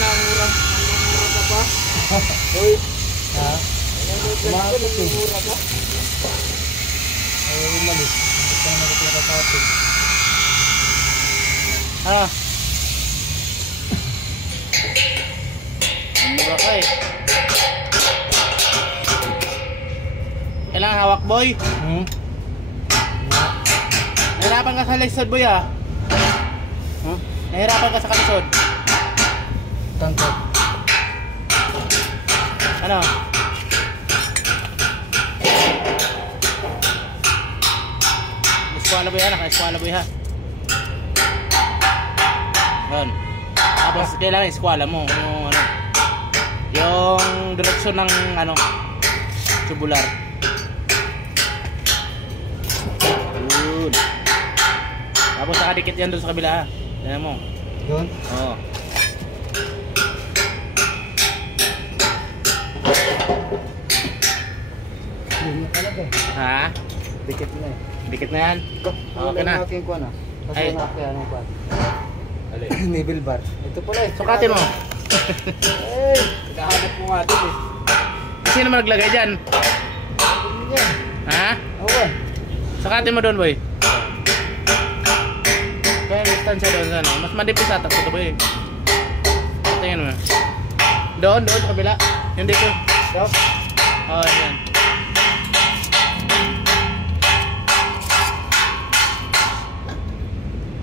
namumura ka pa. Uy. Ha? Namumura ka? Ay, umalis. Hindi ka na nakatira sa atin. Ha? Mura ka eh. Kailangan hawak boy? Nahirapan ka sa lisod boy ah. Nahirapan ka sa kalisod. Tangkot. Ano? Eskwala boy ha, naka-eskwala boy ha. Yun. Tapos kailangan eskwala mo yung ano, yung direksyon ng ano, tubular. Yun. Tapos nakadikit yan doon sa kabila ha. Tignan mo. Doon? Oo. Yun na talaga. Ha? Dikit na eh. Dikit na yan? Okay na. Ay. Nibble bar. Ito pala eh. Sukatin mo. Ay, nakahanap mo nga din eh. Sino naman naglagay dyan? Ha? Oo. Sukatin mo doon boy. Kaya distansya doon sana. Mas madipis atak ito boy. Tingnan mo. Doon sa kabila. Yung dito. Oo, yan.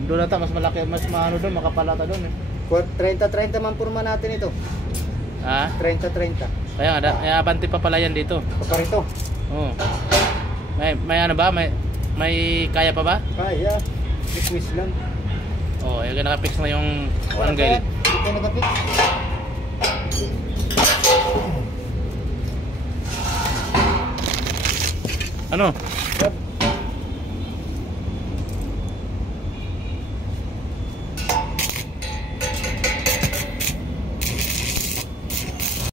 Doon ata, mas malaki, mas maano doon, makapalata doon eh. 30-30 man purma natin ito. Ha? 30-30. Kaya nga, abante pa pala yan dito. Paparito? Oo. May ano ba? May kaya pa ba? Kaya. Fix lang. Oo, yung nakapix na yung angle. Ito nakapix. Ano?